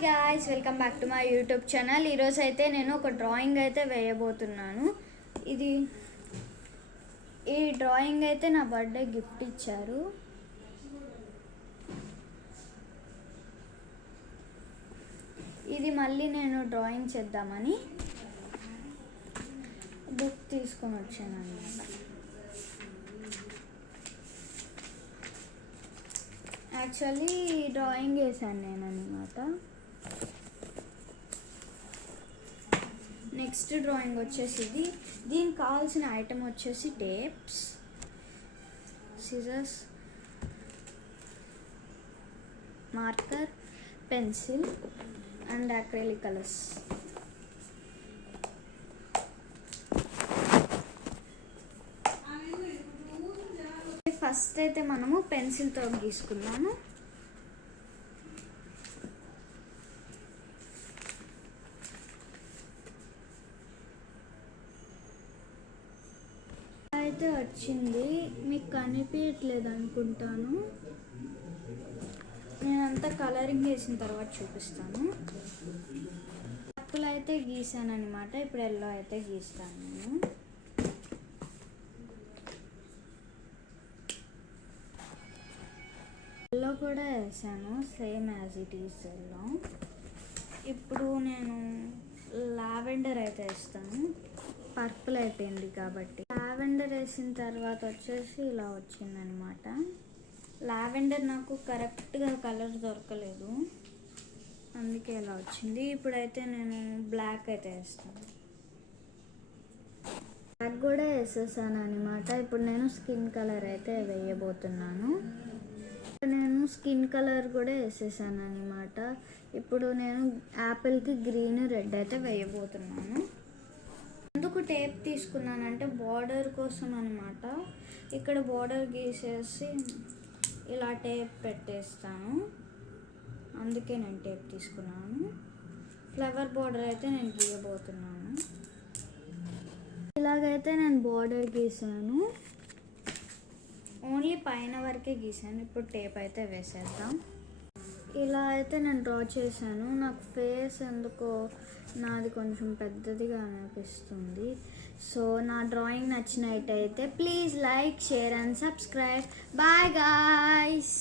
guys, welcome back to my YouTube channel. ఈ రోజు అయితే నేను ఒక డ్రాయింగ్ అయితే వేయబోతున్నాను. ఈ డ్రాయింగ్ అయితే నా బర్త్డే గిఫ్ట్ ఇచ్చారు. ఇది మళ్ళీ నేను డ్రాయింగ్ చేద్దామని బుక్ తీసుకొని వచ్చాను అన్నమాట. యాక్చువల్లీ డ్రాయింగ్ వేసాను నేను అన్నమాట. నెక్స్ట్ డ్రాయింగ్ వచ్చేసి దీనికి కావాల్సిన ఐటమ్ వచ్చేసి tapes, scissors, marker, pencil and acrylic colours. First అయితే మనము పెన్సిల్తో గీసుకున్నాము. అయితే వచ్చింది, మీకు కనిపించట్లేదు అనుకుంటాను. నేనంతా కలరింగ్ వేసిన తర్వాత చూపిస్తాను. పర్పుల్ అయితే గీసాను అనమాట. ఇప్పుడు ఎల్లో అయితే గీస్తాను నేను. ఎల్లో కూడా వేసాను, same as it is yellow. ఇప్పుడు నేను లావెండర్ అయితే వేస్తాను. పర్పుల్ అయిపోయింది కాబట్టి లావెండర్ వేసిన తర్వాత వచ్చేసి ఇలా వచ్చిందనమాట. లావెండర్ నాకు కరెక్ట్గా కలర్ దొరకలేదు, అందుకే ఇలా వచ్చింది. ఇప్పుడైతే నేను బ్లాక్ అయితే వేస్తాను. బ్లాక్ కూడా వేసేసాను అనమాట. ఇప్పుడు నేను స్కిన్ కలర్ అయితే వేయబోతున్నాను. నేను స్కిన్ కలర్ కూడా వేసేసాను అనమాట. ఇప్పుడు నేను యాపిల్కి గ్రీన్, రెడ్ అయితే వేయబోతున్నాను. ఎందుకు టేప్ తీసుకున్నానంటే బార్డర్ కోసం అనమాట. ఇక్కడ బార్డర్ గీసేసి ఇలా టేప్ పెట్టేస్తాను, అందుకే నేను టేప్ తీసుకున్నాను. ఫ్లవర్ బార్డర్ అయితే నేను గీయబోతున్నాను. ఇలాగైతే నేను బార్డర్ గీసాను, ఓన్లీ పైన వరకే గీసాను. ఇప్పుడు టేప్ అయితే వేసేద్దాం. ఇలా అయితే నేను డ్రా చేశాను. నాకు ఫేస్ ఎందుకో నాది కొంచెం పెద్దదిగా అనిపిస్తుంది. సో నా డ్రాయింగ్ నచ్చినట్టయితే please like, share and subscribe. Bye guys.